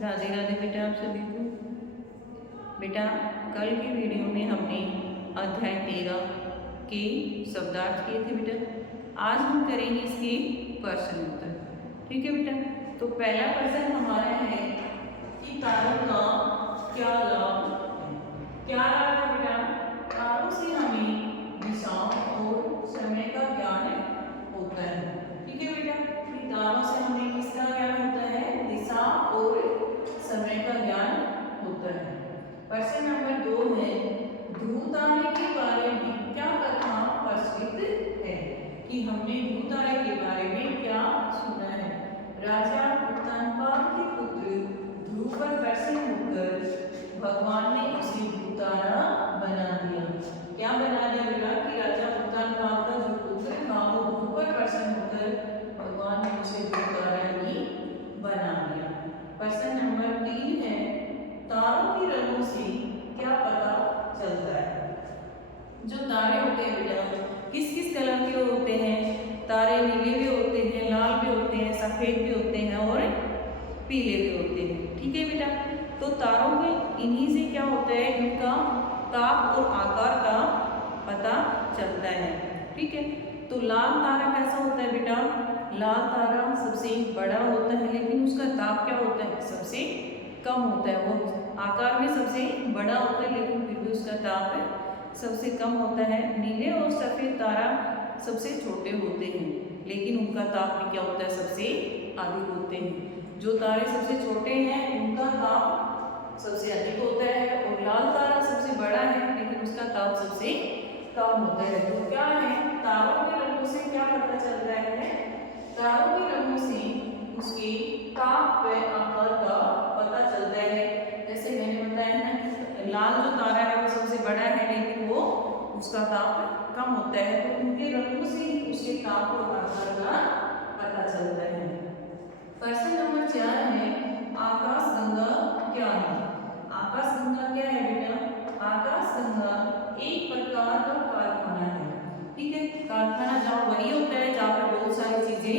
राधे राधे बेटा आप सभी को। बेटा कल की वीडियो में हमने अध्याय 13 के शब्दार्थ किए थे बेटा। आज हम करेंगे इसके प्रश्न उत्तर। ठीक है बेटा। तो पहला प्रश्न हमारा है कि तारों का क्या लाभ है। क्या लाभ है बेटा? तारों से हमें दिशाओं और समय का ज्ञान होता है। ठीक है बेटा। तारों से हमें किसका ज्ञान होता है? दिशा और समय का ज्ञान होता है। प्रश्न नंबर 2 है ध्रुव तारे के बारे में क्या कथा प्रचलित है कि हमने ध्रुव तारे के बारे में क्या सुना है। राजा उत्तानपाद के पुत्र ध्रुव पर प्रसन्न होकर भगवान ने उसे ध्रुव तारा बना दिया। क्या बना दिया बेटा? कि राजा उत्तानपाद का जो पुत्र था वो ध्रुव पर प्रसन्न होकर भगवान ने उसे ध्रुव तारा ही बना दिया। प्रश्न नंबर 3 है तारों की रंगों से क्या पता चलता है। जो तारे होते हैं बेटा किस किस कलर के होते हैं? तारे नीले भी होते हैं, लाल भी होते हैं, सफेद भी होते हैं और पीले भी होते हैं। ठीक है बेटा। तो तारों के इन्हीं से क्या होता है? इनका ताप और आकार का पता चलता है। ठीक है। तो लाल तारा कैसा होता है बेटा? लाल तारा सबसे बड़ा होता है लेकिन उसका ताप क्या होता है? सबसे कम होता है। वो आकार में सबसे बड़ा होता है लेकिन फिर भी उसका ताप सबसे कम होता है। नीले और सफेद तारा सबसे छोटे होते हैं लेकिन उनका ताप भी क्या होता है? सबसे अधिक होते हैं। जो तारे सबसे छोटे हैं उनका ताप सबसे अधिक होता है और लाल तारा सबसे बड़ा है लेकिन उसका ताप सबसे कम होता है। तो क्या है? तारों के रंगों से क्या पता चल रहा है? तारों के रंगों से उसके ताप व आकार का पता चलता है। जैसे मैंने बताया ना लाल जो तारा है वो सबसे बड़ा है लेकिन वो उसका ताप कम होता है। तो उनके रंगों से ही उसके ताप और आकार का पता चलता है। प्रश्न नंबर 4 है आकाश गंगा क्या है। आकाश गंगा क्या है बेटा? आकाश गंगा एक प्रकार का कारखाना है। ठीक है। कारखाना जहाँ वही होता है जहाँ पे बहुत सारी चीजें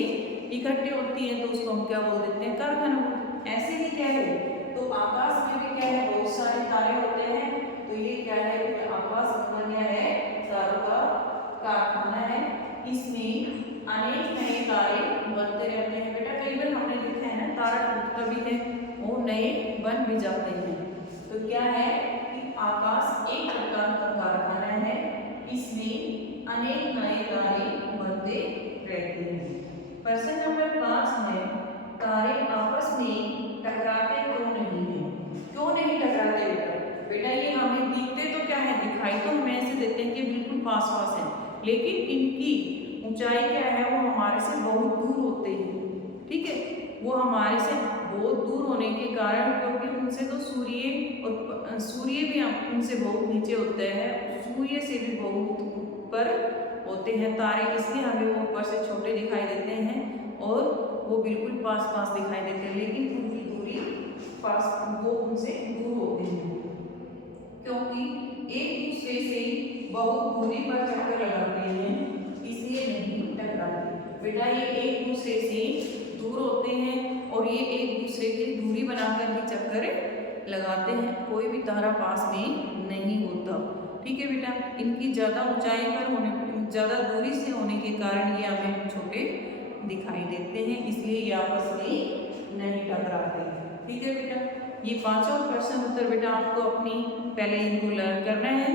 इकट्ठी होती हैं तो उसको हम क्या बोल देते हैं? कारखाना। ऐसे ही क्या है? तो आकाश में भी क्या है? बहुत सारे तारे होते हैं। तो ये क्या है? आकाश गंगा क्या है? तारों का कारखाना है। इसमें अनेक नए तारे बनते रहते हैं बेटा। कई बार हमने देखा है ना तारा टूटता भी है और नए बन भी जाते हैं। तो क्या है कि आकाश एक प्रकार का कारखाना है। इसमें अनेक नए तारे बनते रहते हैं। प्रश्न नंबर 5 है तारे आपस में टकराते क्यों नहीं है। क्यों नहीं टकराते बेटा? बेटा ये हमें दिखते तो क्या है? दिखाई तो हमें ऐसे देते हैं कि बिल्कुल पास पास है लेकिन इनकी ऊंचाई क्या है? वो हमारे से बहुत दूर होते हैं। ठीक है। वो हमारे से बहुत दूर होने के कारण क्योंकि उनसे तो सूर्य भी उनसे बहुत नीचे होते हैं, सूर्य से भी बहुत ऊपर होते हैं तारे, इसलिए हमें वो ऊपर से छोटे दिखाई देते हैं और वो बिल्कुल पास पास दिखाई देते हैं लेकिन उनकी दूरी वो उनसे दूर होते हैं क्योंकि एक दूसरे से बहुत दूरी पर चक्कर लगाते हैं इसलिए नहीं टकराते। बेटा ये एक दूसरे से दूर होते हैं और ये एक दूसरे की दूरी बनाकर ही चक्कर लगाते हैं। कोई भी तारा पास में नहीं होता। ठीक है बेटा। इनकी ज़्यादा ऊंचाई पर होने ज़्यादा दूरी से होने के कारण ये हमें छोटे दिखाई देते हैं इसलिए ये आपस में नहीं टकराते। ठीक है बेटा। ये पांचों प्रश्न उत्तर बेटा आपको अपनी पहले इनको लर्न करना है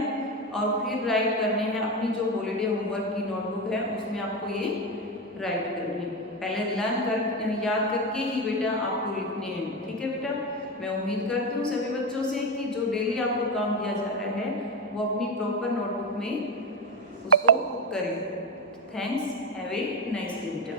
और फिर राइट करने हैं। अपनी जो हॉलीडे होमवर्क की नोटबुक है उसमें आपको ये राइट करनी है। पहले लर्न कर याद करके ही बेटा आपको लिखने हैं। ठीक है बेटा। मैं उम्मीद करती हूँ सभी बच्चों से कि जो डेली आपको काम दिया जा रहा है वो अपनी प्रॉपर नोटबुक में उसको करें। Thanks. Have a nice day बेटा।